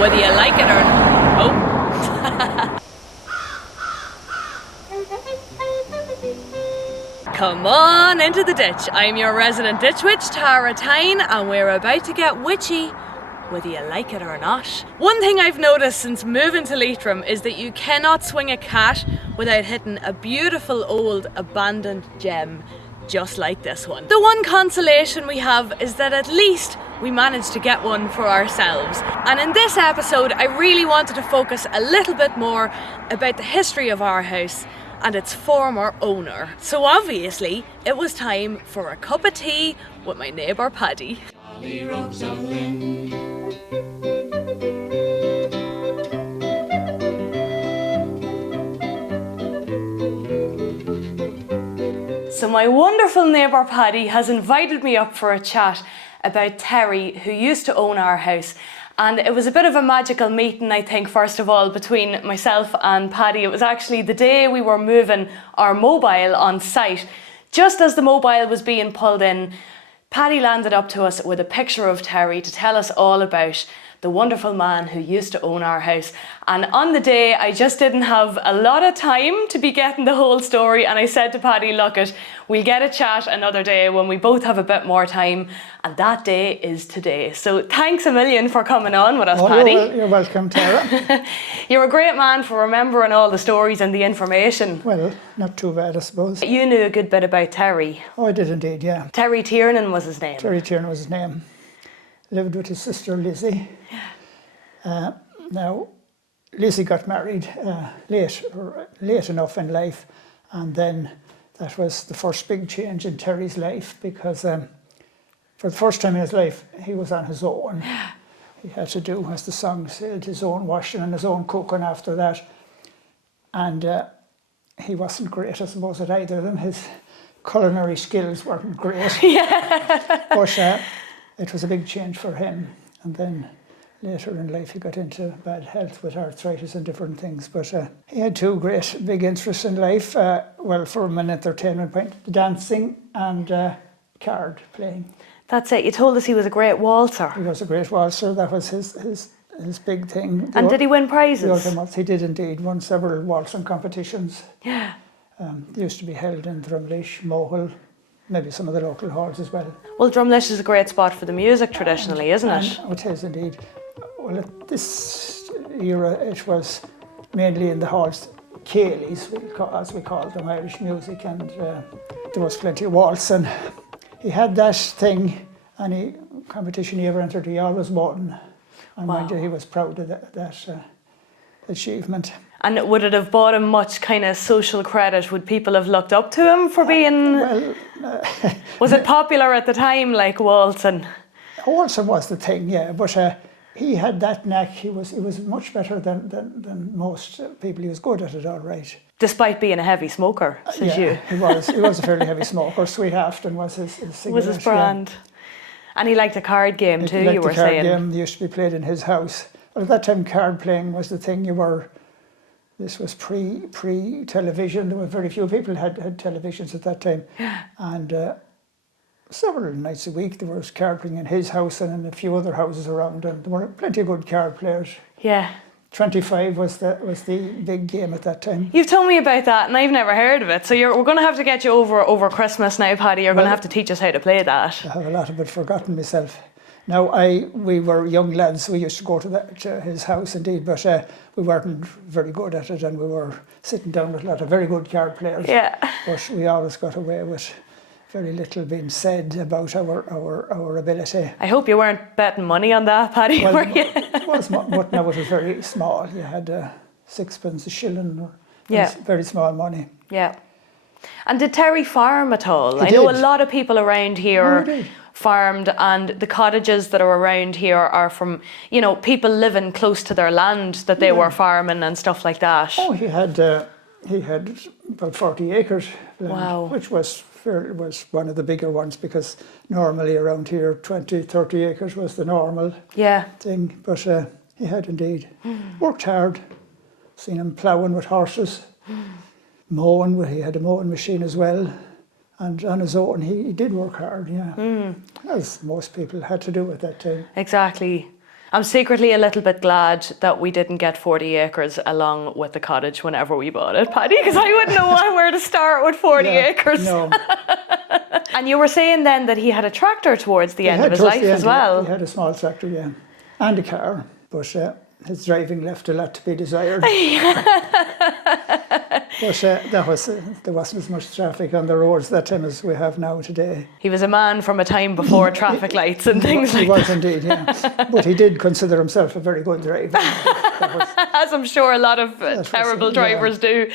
whether you like it or not. Oh. Come on into the ditch. I'm your resident ditch witch, Tara Tyne, and we're about to get witchy, whether you like it or not. One thing I've noticed since moving to Leitrim is that you cannot swing a cat without hitting a beautiful old abandoned gem just like this one. The one consolation we have is that at least we managed to get one for ourselves. And in this episode, I really wanted to focus a little bit more about the history of our house and its former owner. So obviously, it was time for a cup of tea with my neighbour Paddy. So my wonderful neighbour Paddy has invited me up for a chat about Terry, who used to own our house. And it was a bit of a magical meeting, I think, first of all, between myself and Paddy. It was actually the day we were moving our mobile on site. Just as the mobile was being pulled in, Paddy landed up to us with a picture of Terry to tell us all about the wonderful man who used to own our house. And on the day, I just didn't have a lot of time to be getting the whole story. And I said to Paddy, look it, we'll get a chat another day when we both have a bit more time. And that day is today. So thanks a million for coming on with us, Paddy. You're welcome, Tara. You're a great man for remembering all the stories and the information. Well, not too bad, I suppose. You knew a good bit about Terry. Oh, I did indeed, yeah. Terry Tiernan was his name. Terry Tiernan was his name. Lived with his sister Lizzie. Now, Lizzie got married late enough in life, and then that was the first big change in Terry's life, because for the first time in his life, he was on his own. He had to do, as the song said, his own washing and his own cooking after that. And he wasn't great, I suppose, at either of them. His culinary skills weren't great. Yeah. But it was a big change for him. And then later in life, he got into bad health with arthritis and different things. But he had two great big interests in life. Well, from an entertainment point, dancing and card playing. That's it. You told us he was a great waltzer. He was a great waltzer. That was his big thing. And did he win prizes? The ultimates. He did indeed. Won several waltzing competitions. Yeah. They used to be held in Drumleash, Mohill, maybe some of the local halls as well. Well, Drumleash is a great spot for the music traditionally, isn't it? It is indeed. Well, at this era, it was mainly in the halls, Céilís, as we call them, Irish music, and there was plenty of waltzing. He had that thing, any competition he ever entered, he always won. And mind you, he was proud of that achievement. And would it have bought him much kind of social credit? Would people have looked up to him for being... was it popular at the time, like waltzing? Waltzing was the thing, yeah, but he had that knack. He was much better than most people. He was good at it, all right. Despite being a heavy smoker, says you. He was a fairly heavy smoker. Sweet Afton was his cigarette. Was his brand. Yeah. And he liked a card game too, you were saying. The card game used to be played in his house. Well, at that time, card playing was the thing. This was pre-television. There were very few people had televisions at that time. Yeah. And several nights a week there was card playing in his house and in a few other houses around, and there were plenty of good card players. Yeah. 25 was the big game at that time. You've told me about that and I've never heard of it. So we're going to have to get you over Christmas now, Paddy. You're going to have to teach us how to play that. I have a lot of it forgotten myself. Now, we were young lads, we used to go to his house indeed, but we weren't very good at it, and we were sitting down with a lot of very good card players. Yeah. But we always got away with very little being said about our ability. I hope you weren't betting money on that, Paddy, well, were you? It was, but now it was very small. You had sixpence, a shilling, very small money. Yeah. And did Terry farm at all? He know did. A lot of people around here farmed, and the cottages that are around here are from, people living close to their land that they were farming and stuff like that. Oh, he had about 40 acres land, wow. Which was one of the bigger ones, because normally around here 20, 30 acres was the normal thing. But he had indeed worked hard. Seen him ploughing with horses, mowing. He had a mowing machine as well. And on his own, he did work hard, as most people had to do at that time. Exactly. I'm secretly a little bit glad that we didn't get 40 acres along with the cottage whenever we bought it, Paddy, because I wouldn't know where to start with 40 acres. No. And you were saying then that he had a tractor towards the end of his life as well. He had a small tractor, yeah, and a car, but his driving left a lot to be desired. But there wasn't as much traffic on the roads that time as we have now today. He was a man from a time before traffic lights and things like that. He was indeed, yeah. But he did consider himself a very good driver. As I'm sure a lot of terrible drivers do.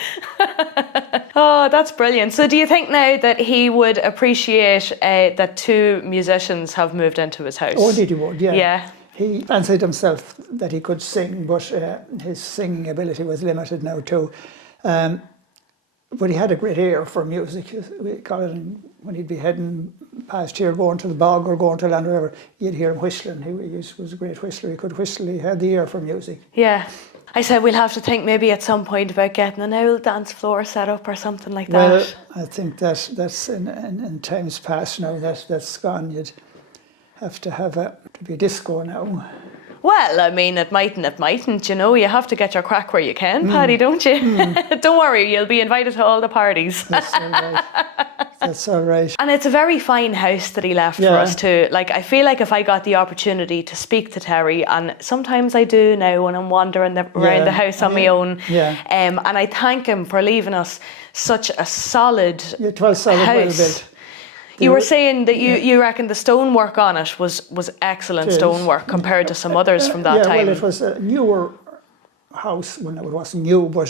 Oh, that's brilliant. So do you think now that he would appreciate that 2 musicians have moved into his house? Oh, indeed he would, yeah. Yeah. He fancied himself that he could sing, but his singing ability was limited now too. But he had a great ear for music. We call it, when he'd be heading past here, going to the bog or going to land, or whatever, you'd hear him whistling. He was a great whistler. He could whistle. He had the ear for music. Yeah. I said we'll have to think maybe at some point about getting an old dance floor set up or something like that. Well, I think that's in times past now. That's gone. You'd have to have to be a disco now. Well, I mean, it mightn't, you know. You have to get your crack where you can, Paddy, don't you? Don't worry, you'll be invited to all the parties. That's all right. That's all right. And it's a very fine house that he left for us too. Like, I feel like if I got the opportunity to speak to Terry, and sometimes I do now when I'm wandering around the house on my own, and I thank him for leaving us such a solid It was solid, house. well built. You were saying that you reckon the stonework on it was excellent stonework compared to some others from that time. Well, it was a newer house. Well, no, it wasn't new, but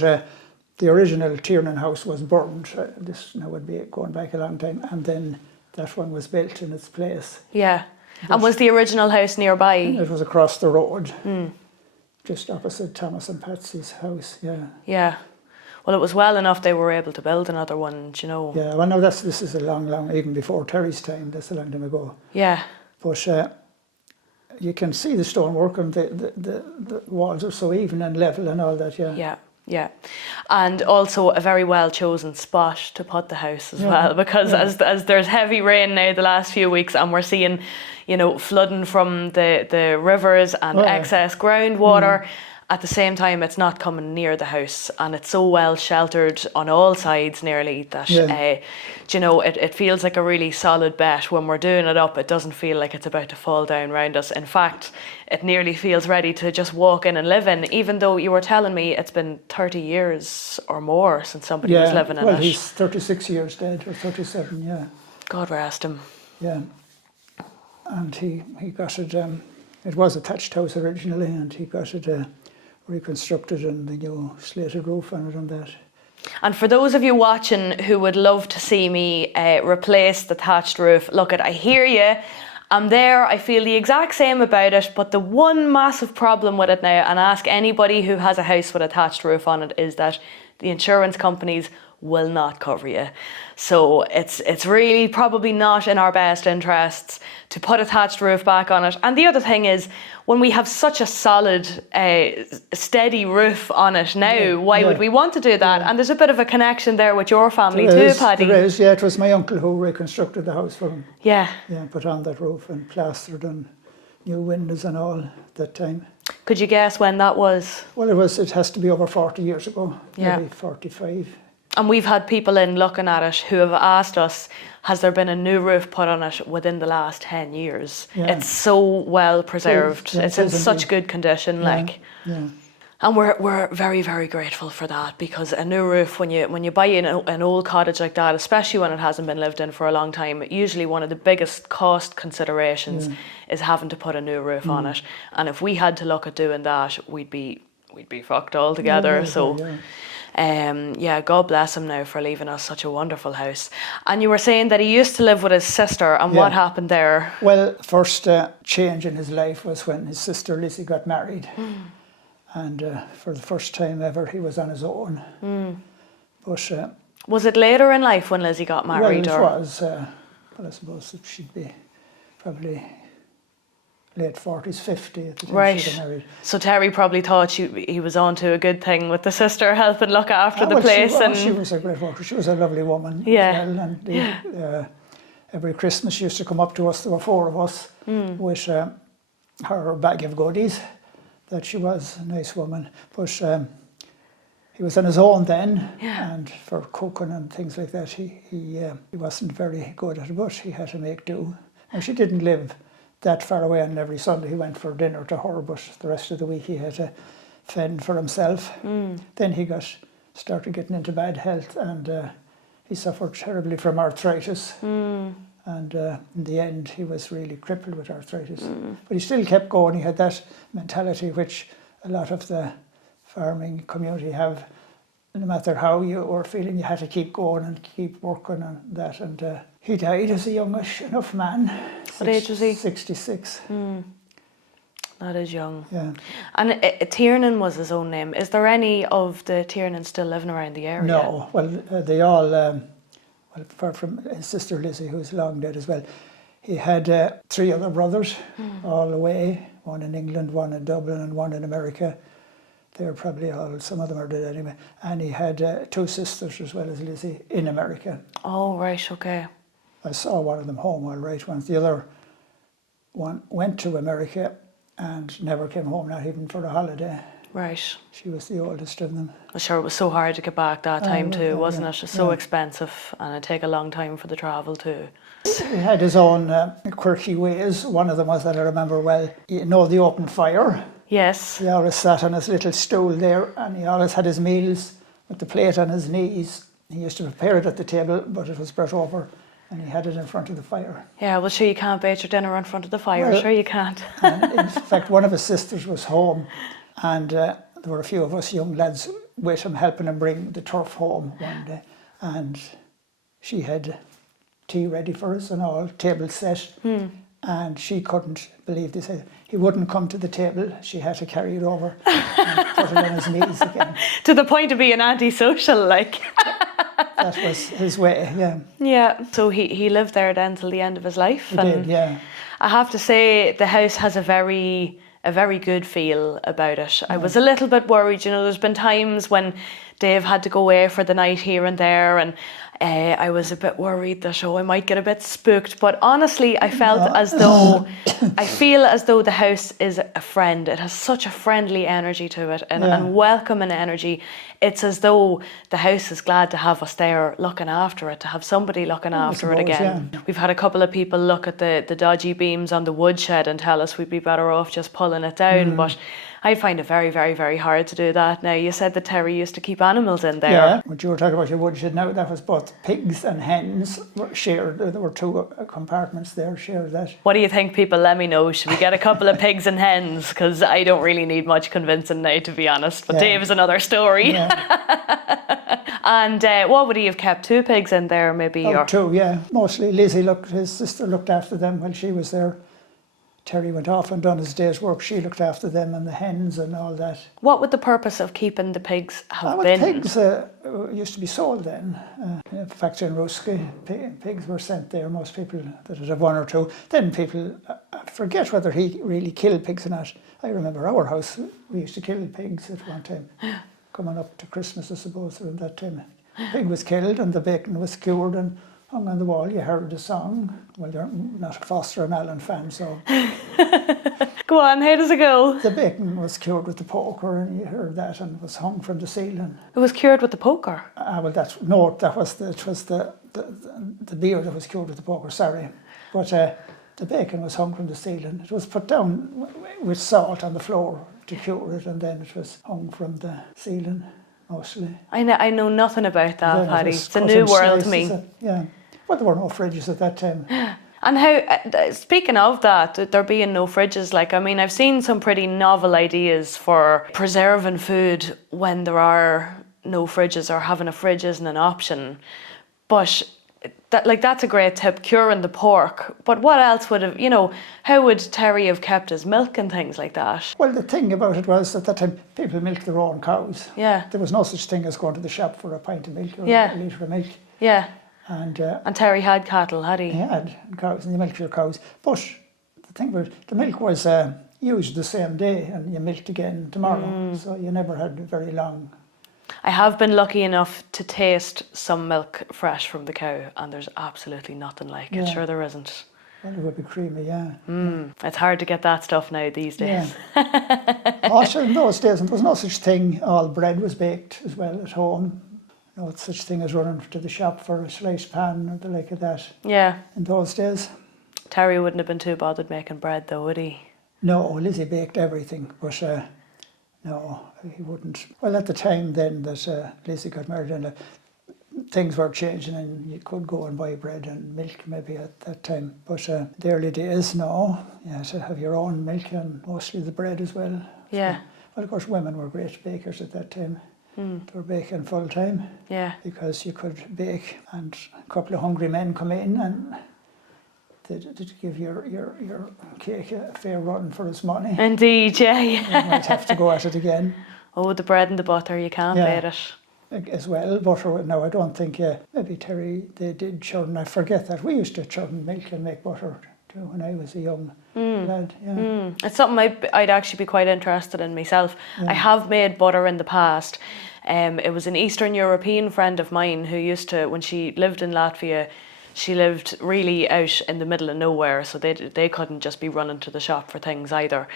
the original Tiernan house was burned. This now would be going back a long time, and then that one was built in its place. Yeah. And was the original house nearby? It was across the road, just opposite Thomas and Patsy's house, Yeah. Well, it was well enough they were able to build another one, you know. Yeah, well, no, this is a long, even before Terry's time, that's a long time ago. Yeah. But you can see the stonework, and the walls are so even and level and all that, Yeah. And also a very well chosen spot to put the house as well, because as there's heavy rain now the last few weeks, and we're seeing, you know, flooding from the rivers and excess groundwater. At the same time, it's not coming near the house, and it's so well sheltered on all sides nearly that, you know, it feels like a really solid bet. When we're doing it up, it doesn't feel like it's about to fall down around us. In fact, it nearly feels ready to just walk in and live in, even though you were telling me it's been 30 years or more since somebody was living in it. Well, he's 36 years dead, or 37, God rest him. Yeah. And he got it, it was a thatched house originally, and he got it reconstructed and the new slated roof on it and that. And for those of you watching who would love to see me replace the thatched roof, look, I hear you. I'm there, I feel the exact same about it, but the one massive problem with it now, and ask anybody who has a house with a thatched roof on it, is that the insurance companies will not cover you. So it's really probably not in our best interests to put a thatched roof back on it. And the other thing is, when we have such a solid, steady roof on it now, why would we want to do that? And there's a bit of a connection there with your family too, Paddy. There is, it was my uncle who reconstructed the house for him. Yeah. Yeah, put on that roof and plastered and new windows and all that time. Could you guess when that was? Well, it has to be over 40 years ago, maybe 45. And we've had people in looking at it who have asked us, has there been a new roof put on it within the last 10 years? Yeah. It's so well preserved. It's in such good condition. And we're very, very grateful for that, because a new roof, when you buy an old cottage like that, especially when it hasn't been lived in for a long time, usually one of the biggest cost considerations is having to put a new roof on it. And if we had to look at doing that, we'd be fucked altogether. God bless him now for leaving us such a wonderful house. And you were saying that he used to live with his sister, and what happened there? Well, first change in his life was when his sister Lizzie got married. And for the first time ever, he was on his own. But was it later in life when Lizzie got married? Well, it was. I suppose she'd be probably late 40s, 50 at the time she got married. So Terry probably thought he was on to a good thing with the sister helping look after the place. She was a great worker. She was a lovely woman as well. And every Christmas she used to come up to us. There were 4 of us with her bag of goodies, that she was a nice woman. But he was on his own then, and for cooking and things like that, he wasn't very good at it, but he had to make do. And she didn't live that far away, and every Sunday he went for dinner to her, but the rest of the week he had to fend for himself. Then he started getting into bad health, and he suffered terribly from arthritis. And in the end, he was really crippled with arthritis. But he still kept going. He had that mentality which a lot of the farming community have. No matter how you were feeling, you had to keep going and keep working on that. And he died as a youngish enough man. What age was he? 66. That is young. Yeah. And Tiernan was his own name. Is there any of the Tiernans still living around the area? No. Well, they all, well, apart from his sister Lizzie, who's long dead as well, he had 3 other brothers all away, one in England, one in Dublin, and one in America. They're probably all, some of them are dead anyway. And he had 2 sisters as well as Lizzie in America. Oh, right, okay. I saw one of them home all right once. The other one went to America and never came home, not even for a holiday. Right. She was the oldest of them. I'm sure it was so hard to get back that time too, wasn't it? So Yeah. expensive, and it'd take a long time for the travel too. He had his own quirky ways. One of them was that I remember well, you know, the open fire. Yes. He always sat on his little stool there, and he always had his meals with the plate on his knees. He used to prepare it at the table, but it was brought over, and he had it in front of the fire. Yeah, well, sure you can't bake your dinner in front of the fire. Well, sure you can't. And in fact, one of his sisters was home, and there were a few of us young lads with him helping him bring the turf home one day, and she had tea ready for us and all, table set, and she couldn't believe this. He wouldn't come to the table. She had to carry it over and put it on his knees again. To the point of being antisocial, like. That was his way, yeah. Yeah. So he lived there then till the end of his life. He did, yeah. I have to say the house has a very good feel about it. I was a little bit worried, you know, there's been times when Dave had to go away for the night here and there, and I was a bit worried that I might get a bit spooked, but honestly I feel as though the house is a friend. It has such a friendly energy to it, and welcoming energy. It's as though the house is glad to have us there looking after it, to have somebody looking after it again. Yeah. We've had a couple of people look at the dodgy beams on the woodshed and tell us we'd be better off just pulling it down, but I find it very, very, very hard to do that now. You said that Terry used to keep animals in there. Yeah, what you were talking about your woodshed now, that was both pigs and hens were shared. There were 2 compartments there, shared that. What do you think, people? Let me know. Should we get a couple of pigs and hens? Because I don't really need much convincing now, to be honest. But Dave's another story. Yeah. And what would he have kept? 2 pigs in there, maybe? Oh, 2, yeah. Mostly his sister looked after them while she was there. Terry went off and done his day's work. She looked after them and the hens and all that. What would the purpose of keeping the pigs have been? Pigs used to be sold then. In fact, in Ruski, pigs were sent there. Most people that would have 1 or 2. Then people, I forget whether he really killed pigs or not. I remember our house, we used to kill pigs at one time. Coming up to Christmas, I suppose, around that time. Pig was killed and the bacon was cured and hung on the wall. You heard the song. Well, you're not a Foster and Allen fan, so... Go on, how does it go? The bacon was cured with the poker, and you heard that, and was hung from the ceiling. It was cured with the poker? Well, it was the beer that was cured with the poker, sorry. But the bacon was hung from the ceiling. It was put down with salt on the floor to cure it, and then it was hung from the ceiling, mostly. I know nothing about that, Paddy. It's a new world to me. Yeah. Well, there were no fridges at that time. And how, speaking of that, there being no fridges, like, I mean, I've seen some pretty novel ideas for preserving food when there are no fridges, or having a fridge isn't an option. But that's a great tip, curing the pork. But what else would have, how would Terry have kept his milk and things like that? Well, the thing about it was, at that time, people milked their own cows. Yeah. There was no such thing as going to the shop for a pint of milk or a litre of milk. Yeah. And Terry had cattle, had he? He had cows, and you milked your cows. But the thing about it, the milk was used the same day, and you milked again tomorrow. So you never had very long. I have been lucky enough to taste some milk fresh from the cow, and there's absolutely nothing like it. Sure there isn't. Well, it would be creamy, yeah. It's hard to get that stuff now these days. Yeah. Also, in those days, there was no such thing. All bread was baked as well at home. No such thing as running to the shop for a sliced pan or the like of that. Yeah. In those days. Terry wouldn't have been too bothered making bread though, would he? No, Lizzie baked everything, but no, he wouldn't. Well, at the time then that Lizzie got married and things were changing and you could go and buy bread and milk maybe at that time. But the early days, no. You had to have your own milk and mostly the bread as well. Yeah. So, well, of course, women were great bakers at that time. They were baking full time. Yeah. Because you could bake and a couple of hungry men come in and they'd give your cake a fair run for its money. Indeed, yeah. You might have to go at it again. Oh, the bread and the butter, you can't beat it. As well, butter. No, I don't think, maybe Terry, they did churn. I forget that. We used to churn milk and make butter too when I was a young lad. Yeah. It's something I'd actually be quite interested in myself. I have made butter in the past. It was an Eastern European friend of mine who used to, when she lived in Latvia, she lived really out in the middle of nowhere, so they couldn't just be running to the shop for things either.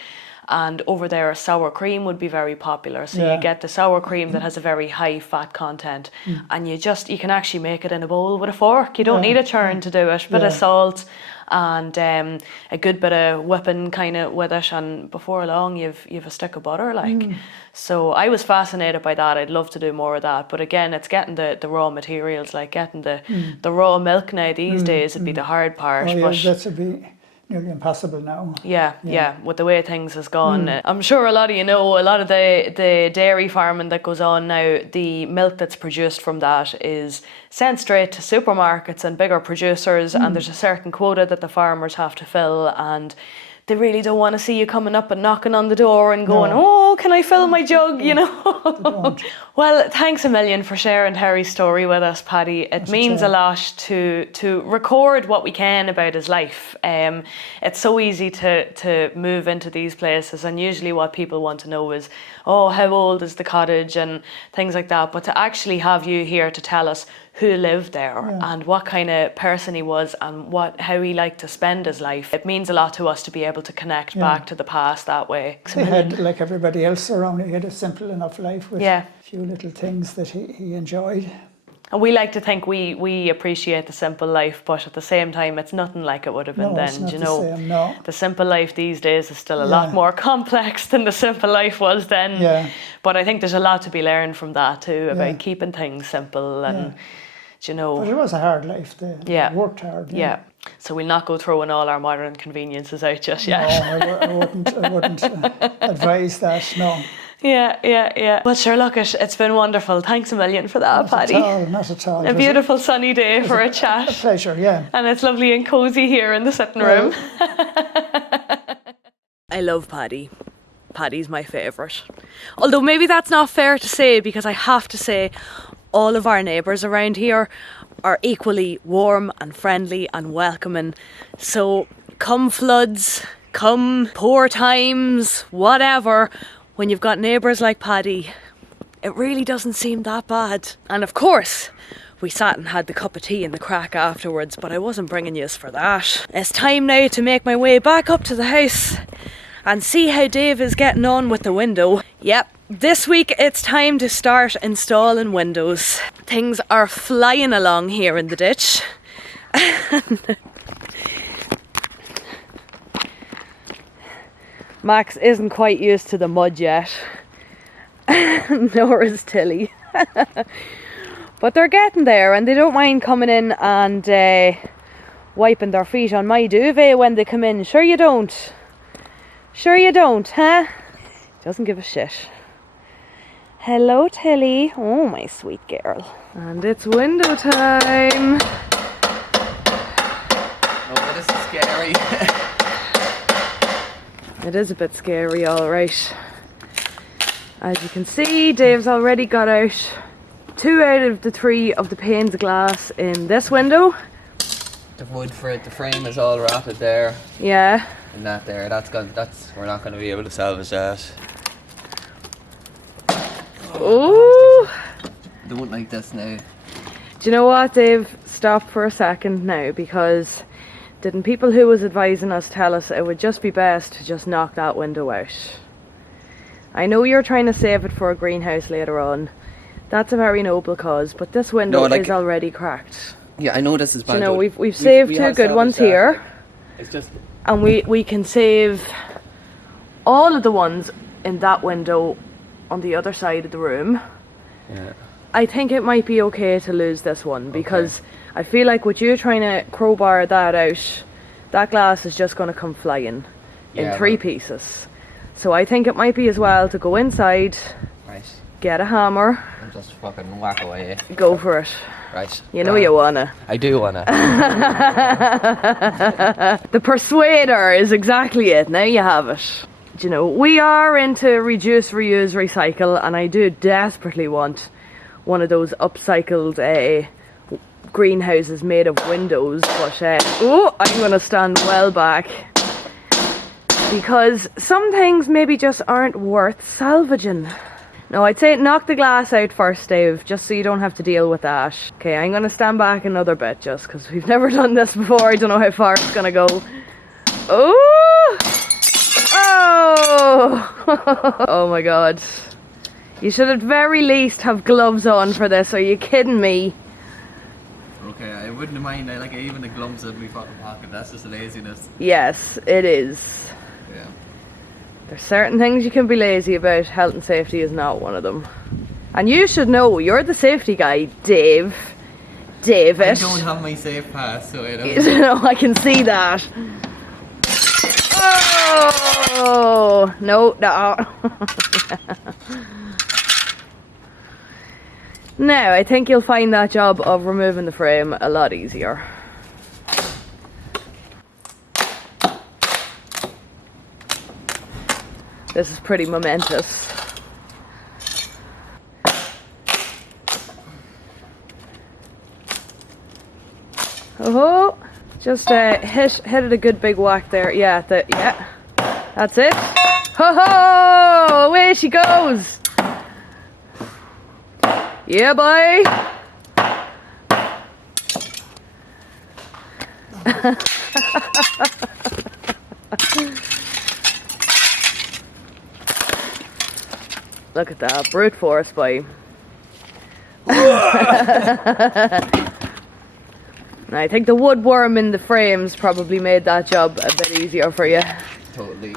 And over there, sour cream would be very popular. So you get the sour cream that has a very high fat content, and you can actually make it in a bowl with a fork. You don't need a churn to do it. Bit of salt and a good bit of whipping kind of with it, and before long you've a stick of butter like. So I was fascinated by that. I'd love to do more of that, but again, it's getting the raw materials, like getting the raw milk now these days would be the hard part. Oh, yeah, but that would be nearly impossible now. Yeah, with the way things has gone. I'm sure a lot of you know, a lot of the dairy farming that goes on now, the milk that's produced from that is sent straight to supermarkets and bigger producers, and there's a certain quota that the farmers have to fill, and they really don't want to see you coming up and knocking on the door and going, oh, can I fill my jug, you know? Well, thanks a million for sharing Terry's story with us, Paddy. It means a lot to record what we can about his life. It's so easy to move into these places, and usually what people want to know is, oh, how old is the cottage and things like that. But to actually have you here to tell us who lived there and what kind of person he was and how he liked to spend his life. It means a lot to us to be able to connect back to the past that way. He had, like everybody else around, he had a simple enough life with a few little things that he enjoyed. And we like to think we appreciate the simple life, but at the same time, it's nothing like it would have been then. It's not you know, the same, no. The simple life these days is still a lot more complex than the simple life was then. Yeah. But I think there's a lot to be learned from that too, about keeping things simple and, you know. But it was a hard life. They worked hard. Yeah. So we'll not go throwing all our modern conveniences out just yet. No, I wouldn't advise that, no. Yeah. Well, sure, look, it's been wonderful. Thanks a million for that, Paddy. Not at all. A beautiful sunny day for a chat. A pleasure, yeah. And it's lovely and cosy here in the sitting room. I love Paddy. Paddy's my favourite. Although maybe that's not fair to say, because I have to say all of our neighbours around here are equally warm and friendly and welcoming. So come floods, come poor times, whatever, when you've got neighbours like Paddy, it really doesn't seem that bad. And of course, we sat and had the cup of tea and the crack afterwards, but I wasn't bringing yous for that. It's time now to make my way back up to the house and see how Dave is getting on with the window. Yep, this week it's time to start installing windows. Things are flying along here in the ditch. Max isn't quite used to the mud yet, nor is Tilly. But they're getting there, and they don't mind coming in and wiping their feet on my duvet when they come in. Sure you don't? Sure you don't, huh? Doesn't give a shit. Hello, Tilly. Oh, my sweet girl. And it's window time. Oh, this is scary. It is a bit scary, alright. As you can see, Dave's already got out 2 out of the 3 of the panes of glass in this window. The wood for it, the frame is all rotted there. Yeah. And that there, we're not going to be able to salvage that. Ooh! Don't like this now. Do you know what, Dave? Stop for a second now, because Didn't people who was advising us tell us it would just be best to just knock that window out? I know you're trying to save it for a greenhouse later on. That's a very noble cause, but this window is already cracked. Yeah, I know this is bad. You know, we've saved two good ones here. It's just... And we can save all of the ones in that window on the other side of the room. Yeah. I think it might be okay to lose this one because I feel like with you trying to crowbar that out, that glass is just going to come flying in 3 pieces. So I think it might be as well to go inside, Right. get a hammer, And just fucking whack away. go for it. Right. You know you wanna. I do wanna. The persuader is exactly it. Now you have it. Do you know, we are into reduce, reuse, recycle, and I do desperately want one of those upcycled greenhouses made of windows, but I'm gonna stand well back because some things maybe just aren't worth salvaging. No, I'd say knock the glass out first, Dave, just so you don't have to deal with that. Okay, I'm gonna stand back another bit just because we've never done this before. I don't know how far it's gonna go. Oh! Oh! Oh my god. You should at very least have gloves on for this. Are you kidding me? Okay, I wouldn't mind. I like even the gloves in my fucking pocket. That's just laziness. Yes, it is. Yeah. There's certain things you can be lazy about. Health and safety is not one of them. And you should know, you're the safety guy, Dave. David. I don't have my safe pass, so I don't. No, I can see that. Oh no, no. Now, I think you'll find that job of removing the frame a lot easier. This is pretty momentous. Oh, just hit it a good big whack there. Yeah, yeah, that's it. Ho ho! Away she goes. Yeah, boy. Look at that, brute force, boy. I think the woodworm in the frames probably made that job a bit easier for you. Totally.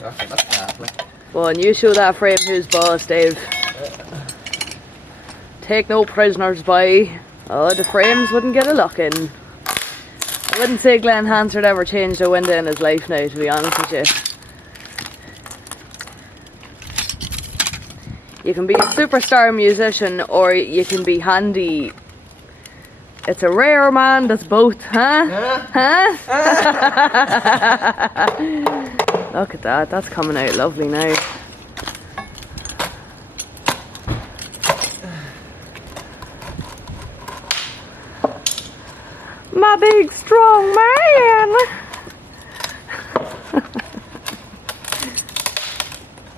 Okay, that's that. Like. Well, and you show that frame who's boss, Dave. Take no prisoners, boy. Oh, the frames wouldn't get a look in. I wouldn't say Glenn Hansard ever changed a window in his life now, to be honest with you. You can be a superstar musician or you can be handy. It's a rare man that's both, huh? Huh? Look at that, that's coming out lovely now. My big strong man!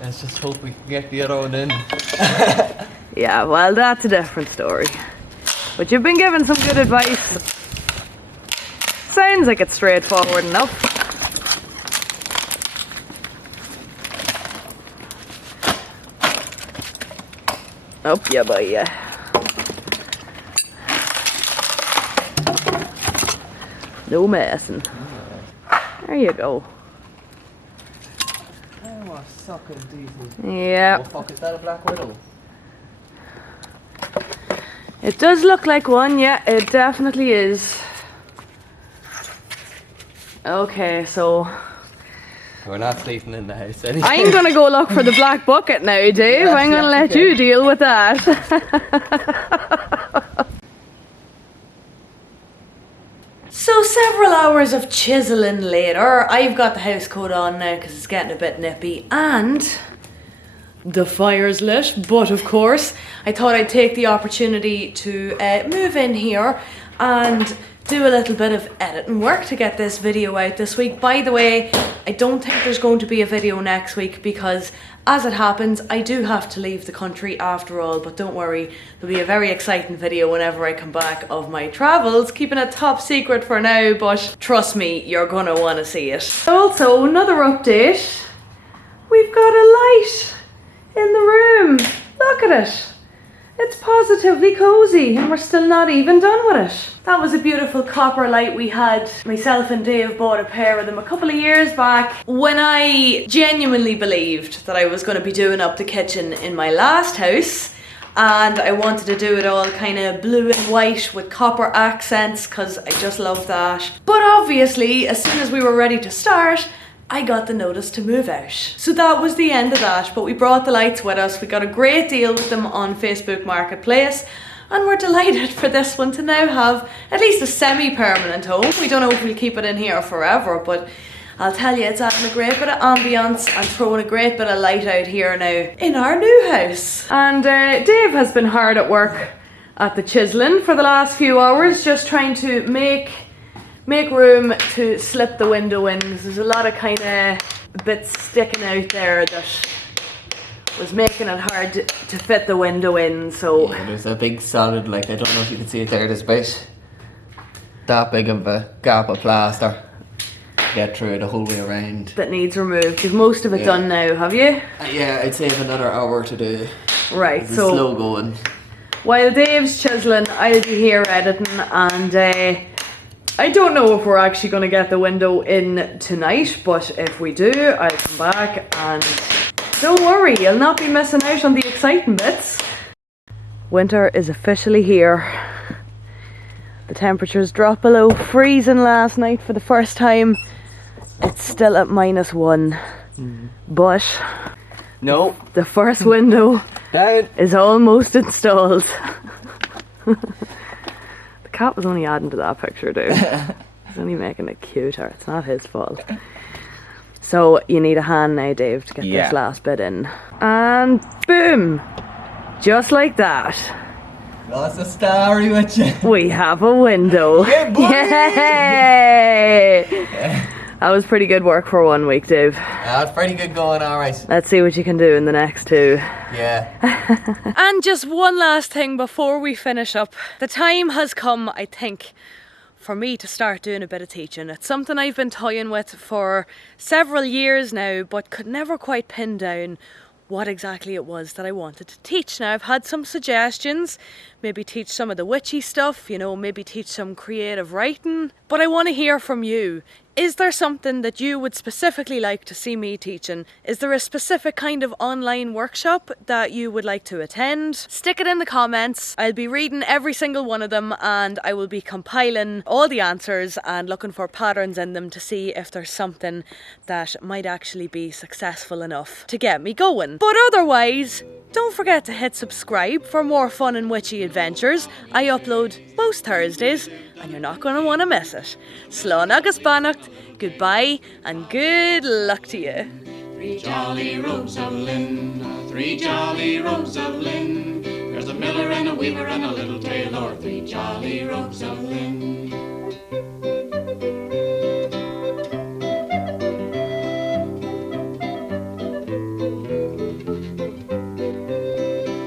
Let's just hope we can get the other one in. Yeah, well, that's a different story. But you've been given some good advice. Sounds like it's straightforward enough. Oh, yeah, boy, yeah. No messing. There you go. Oh, a sucking decent. Yeah. Oh, fuck, is that a black widow? It does look like one, yeah, it definitely is. Okay, so We're not sleeping in the house anyway. I'm gonna go look for the black bucket now, Dave. Yes, I'm gonna yes, let okay. you deal with that. So several hours of chiseling later, I've got the house coat on now because it's getting a bit nippy and the fire's lit, but of course I thought I'd take the opportunity to move in here and do a little bit of editing work to get this video out this week. By the way, I don't think there's going to be a video next week because as it happens, I do have to leave the country after all, but don't worry, there'll be a very exciting video whenever I come back of my travels, keeping it top secret for now, but trust me, you're gonna want to see it. Also, another update, we've got a light in the room. Look at it. It's positively cozy and we're still not even done with it. That was a beautiful copper light we had. Myself and Dave bought a pair of them a couple of years back when I genuinely believed that I was going to be doing up the kitchen in my last house, and I wanted to do it all kind of blue and white with copper accents because I just love that. But obviously, as soon as we were ready to start, I got the notice to move out. So that was the end of that, but we brought the lights with us. We got a great deal with them on Facebook Marketplace, and we're delighted for this one to now have at least a semi-permanent home. We don't know if we'll keep it in here forever, but I'll tell you, it's adding a great bit of ambience and throwing a great bit of light out here now in our new house. And Dave has been hard at work at the chiseling for the last few hours, just trying to make room to slip the window in. There's a lot of kind of bits sticking out there that was making it hard to fit the window in, so... Yeah, there's a big solid, like, I don't know if you can see it there, there's about that big of a gap of plaster to get through the whole way around. That needs removed. You've most of it done now, have you? Yeah, I'd say I have another hour to do. Right, It's so... slow going. While Dave's chiseling, I'll be here editing, and I don't know if we're actually going to get the window in tonight, but if we do, I'll come back and don't worry, you'll not be missing out on the exciting bits. Winter is officially here. The temperatures dropped below freezing last night for the first time. It's still at -1, but No. the first window Down. is almost installed. The cat was only adding to that picture, dude. He's only making it cuter. It's not his fault. So you need a hand now, Dave, to get this last bit in. And boom! Just like that. What's the story with you? We have a window. Yeah, buddy! Yay! That was pretty good work for 1 week, Dave. That's pretty good going, alright. Let's see what you can do in the next 2. Yeah. And just one last thing before we finish up. The time has come, I think, for me to start doing a bit of teaching. It's something I've been toying with for several years now, but could never quite pin down what exactly it was that I wanted to teach. Now, I've had some suggestions, maybe teach some of the witchy stuff, you know, maybe teach some creative writing, but I want to hear from you. Is there something that you would specifically like to see me teaching? Is there a specific kind of online workshop that you would like to attend? Stick it in the comments. I'll be reading every single one of them, and I will be compiling all the answers and looking for patterns in them to see if there's something that might actually be successful enough to get me going. But otherwise, don't forget to hit subscribe for more fun and witchy adventures. I upload most Thursdays, and you're not going to want to miss it. Slán agus beannacht, goodbye and good luck to you. 3 jolly rogues of Lynn, 3 jolly rogues of Lynn. There's a miller and a weaver and a little tailor, 3 jolly rogues